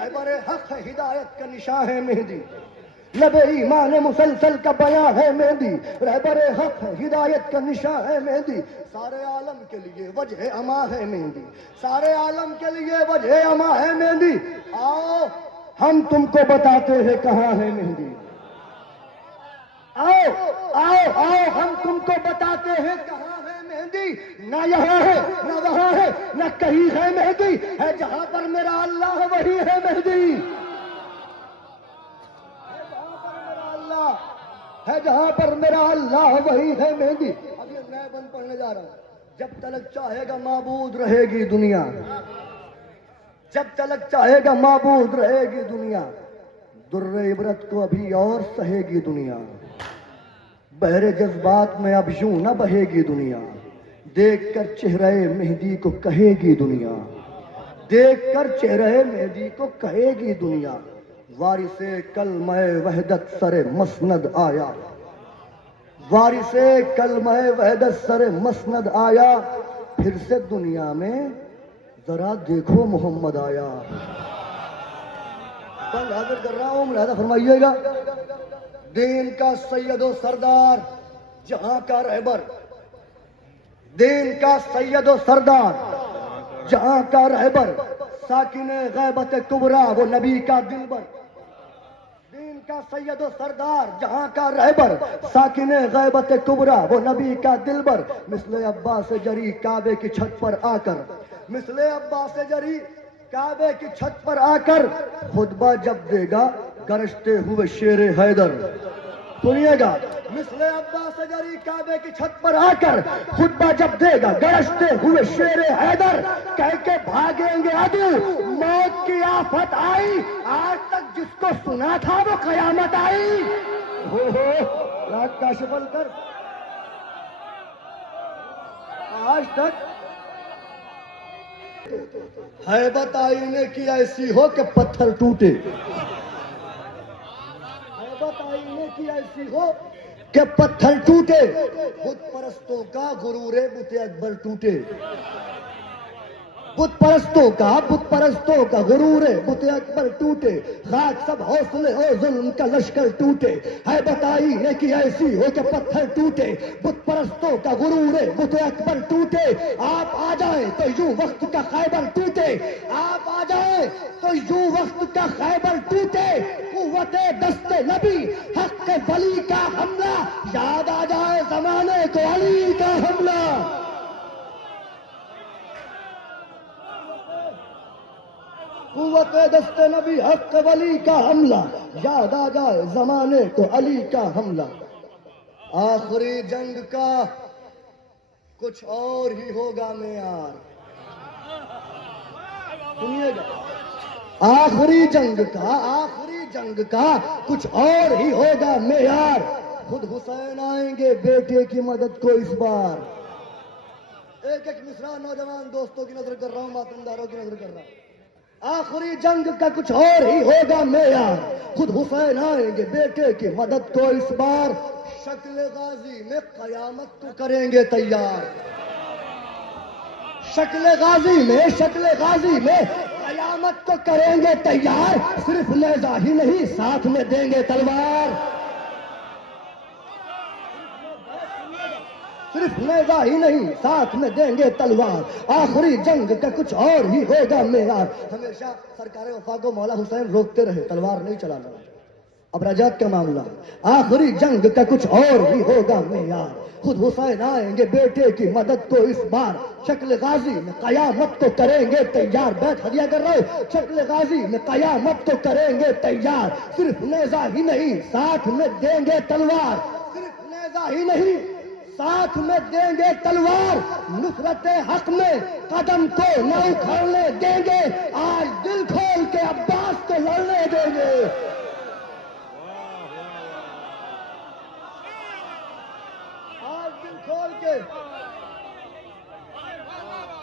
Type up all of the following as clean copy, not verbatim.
رہبر حق ہے، ہدایت کا نشاں ہے مہندی، لب ایمان مسلسل کا بیاں ہے مہندی، رہبر حق ہے، ہدایت کا نشاں ہے مہندی، سارے عالم کے لیے وجہ اما ہے مہندی، سارے عالم کے لیے وجہ اما ہے مہندی، آؤ ہم تم کو بتاتے ہیں کہاں ہے مہندی، آؤ آؤ آؤ ہم تم کو بتاتے ہیں کہاں ہے مہندی، نہ یہاں ہے نہ وہاں ہے نہ کہیں ہے مہندی، ہے جہاں پر میرا اللہ وہی ہے مہندی، ہے جہاں پر میرا اللہ وہی ہے مہندی۔ اب یہ نئے بند پڑھنے جا رہا ہوں۔ جب تلک چاہے گا معبود رہے گی دنیا، جب تلک چاہے گا معبود رہے گی دنیا، در عبرت کو ابھی اور سہے گی دنیا، بحر جذبات میں اب یوں نہ بہے گی دنیا، دیکھ کر چہرے مہدی کو کہے گی دنیا، دیکھ کر چہرے مہدی کو کہے گی دنیا، وارث کلمہ وحدت سر مسند آیا، وارث کلمہ وحدت سر مسند آیا، پھر سے دنیا میں ذرا دیکھو محمد آیا۔ بند حاضر کر رہا ہوں، ملاحظہ فرمائیے گا۔ دین کا سید و سردار، جہاں کا رہبر، دین کا سید و سردار، جہاں کا رہبر، ساکن غیبت کبریٰ وہ نبی کا دلبر، دین کا سید و سردار، جہاں کا رہبر، ساکن غیبت کبریٰ وہ نبی کا دلبر، مثل عباس جری کعبے کی چھت پر آ کر، مثل عباس جری کعبے کی چھت پر آ کر خطبہ جب دے گا گرجتے ہوئے شیر حیدر، سنیے گا، مثل عباس جری کعبے کی چھت پر آ کر خطبہ جب دے گا گرجتے ہوئے شیر حیدر، کہہ کے بھاگیں گے عدو موت کی آفت آئی، آج تک جس کو سنا تھا وہ قیامت آئی۔ راگ کاشفل کر، آج تک ہیبت آئینے کی ایسی ہو کہ پتھر ٹوٹے، ہیبت آئینے کی ایسی ہو کہ پتھر ٹوٹے، بت پرستوں کا غرور بت اکبر ٹوٹے، بت پرستوں کا غرور بت اکبر ٹوٹے، خاک سب حوصلے اور ظلم کا لشکر ٹوٹے، ہیبت آئینے کی ایسی ہو کہ پتھر ٹوٹے، بت پرستوں کا غرور بت اکبر ٹوٹے، آپ آ جائیں تو یوں وقت کا خیبر ٹوٹے، آپ آ جائیں تو یوں وقت کا خیبر ٹوٹے، قوت دست نبی حق کے ولی کا حملہ، یاد آ جائے زمانے کو علی کا حملہ، قوت دست نبی حق ولی کا حملہ، یاد آ جائے زمانے کو علی کا حملہ، آخری جنگ کا کچھ اور ہی ہوگا معیار، سنیے گا، آخری جنگ کا کچھ اور ہی ہوگا معیار، خود حسین آئیں گے بیٹے کی مدد کو اس بار، ایک ایک مصرع نوجوان دوستوں کی نظر کر رہا ہوں، ماتمداروں کی نظر کر رہا ہوں، آخری جنگ کا کچھ اور ہی ہوگا معیار، خود حسین آئیں گے بیٹے کی مدد کو اس بار، شکل غازی میں قیامت کو کریں گے تیار، شکل غازی میں قیامت کو کریں گے تیار، صرف نیزہ ہی نہیں ساتھ میں دیں گے تلوار، صرف نیزہ ہی نہیں ساتھ میں دیں گے تلوار، آخری جنگ کا کچھ اور ہی ہوگا معیار، ہمیشہ سرکار وفا کو مولا حسین روکتے رہے تلوار نہیں چلانا، اب رجعت کا معاملہ، آخری جنگ کا کچھ اور ہی ہوگا معیار، خود حسین آئیں گے بیٹے کی مدد کو اس بار، شکل غازی میں قیامت کو کریں گے تیار، بیت ہدیہ کر رہے ہو، شکل غازی میں قیامت کو کریں گے تیار، صرف نیزہ ہی نہیں ساتھ میں دیں گے تلوار، صرف نیزہ ہی نہیں ساتھ میں دیں گے تلوار، نصرت حق میں قدم کو نہ اکھڑنے دیں گے، آج دل کھول کے عباس کو لڑنے دیں گے،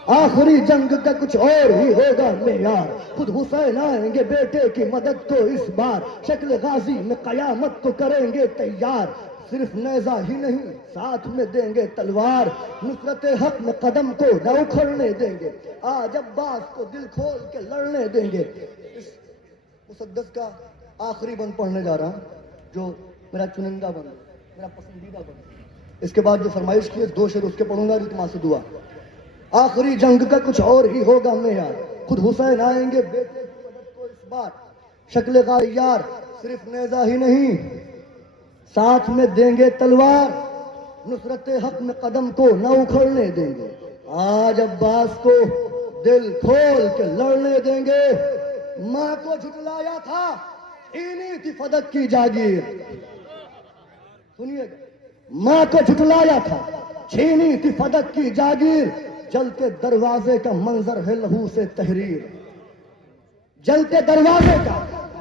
آخری جنگ کا کچھ اور ہی ہوگا معیار، خود حسین آئیں گے بیٹے کی مدد کو اس بار، شکل غازی میں قیامت کو کریں گے تیار، صرف نیزہ ہی نہیں ساتھ میں دیں گے تلوار، نصرت حق میں قدم کو نہ اکھڑنے دیں گے، آج عباس کو دل کھول کے لڑنے دیں گے، مسدس کا آخری بند پڑھنے جا رہا ہوں جو میرا چنندہ بند ہے، میرا پسندیدہ بند ہے۔ اس کے بعد جو فرمائش کی ہے 2 شعر اس کے پڑھوں گا، التماس سے دعا۔ آخری جنگ کا کچھ اور ہی ہوگا معیار، خود حسین آئیں گے بیٹے کی مدد کو اس بار، شکل کا یار صرف نیزہ ہی نہیں ساتھ میں دیں گے تلوار، نصرت حق میں قدم کو نہ اکھڑنے دیں گے، آج عباس کو دل کھول کے لڑنے دیں گے، ماں کو جھٹلایا تھا چھینی تھی فدق کی جاگیر، سنیے گا، ماں کو جھٹلایا تھا چھینی تھی فدق کی جاگیر، جلتے دروازے کا منظر ہے لہو سے تحریر، جلتے دروازے کا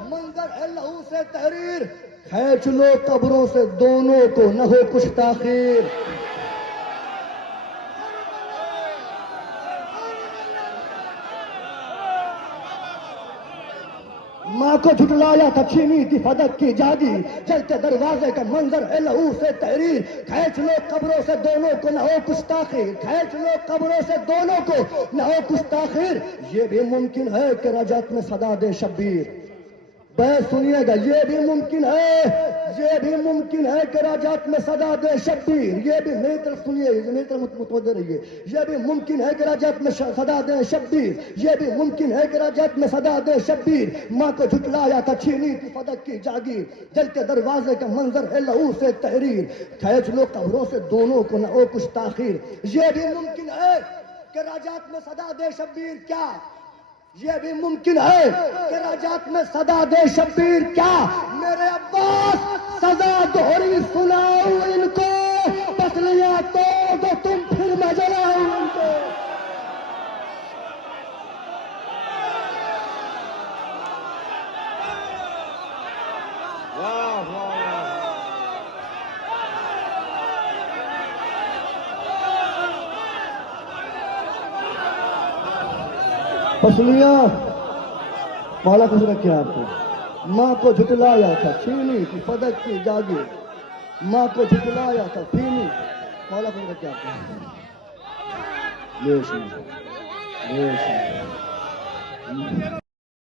منظر ہے لہو سے تحریر، کھینچ لو قبروں سے دونوں کو نہ ہو کچھ تاخیر، ماں کو جھٹلایا تھا چھینی تھی فدق کی جاگیر، چلتے دروازے کا منظر ہے لہو سے تحریر، کھینچ لو قبروں سے دونوں کو نہ ہو کچھ تاخیر، کھینچ لو قبروں سے دونوں کو نہ ہو کچھ تاخیر، یہ بھی ممکن ہے کہ رجعت میں صدا دے شبیر، بس سنیے گا، یہ بھی ممکن ہے کہ رجعت میں صدا دے شبیر، یہ بھی میری طرف سنیے، میری طرف متوجہ رہیے، یہ بھی ممکن ہے کہ رجعت میں صدا دے شبیر، یہ بھی ممکن ہے کہ رجعت میں صدا دے شبیر، ماں کو جھٹلایا تھا چھینی تھی فدق کی جاگیر، جلتے دروازے کا منظر ہے لہو سے تحریر، کھینچ لو قبروں سے دونوں کو نہ ہو کچھ تاخیر، یہ بھی ممکن ہے کہ رجعت میں صدا دے شبیر، کیا یہ بھی ممکن ہے کہ رجعت میں صدا دے شبیر، کیا میرے عباس سزا دوہری سناؤ ان کو، پسلیاں توڑ دو تم پھر میں جلاؤں ان کو، پسلیاں مولا کچھ رکھے آپ کو، ماں کو جھٹلایا تھا چھینی تھی فدق کی جاگیر، ماں کو جھٹلایا تھا چھینی، مولا کچھ رکھے آپ کو،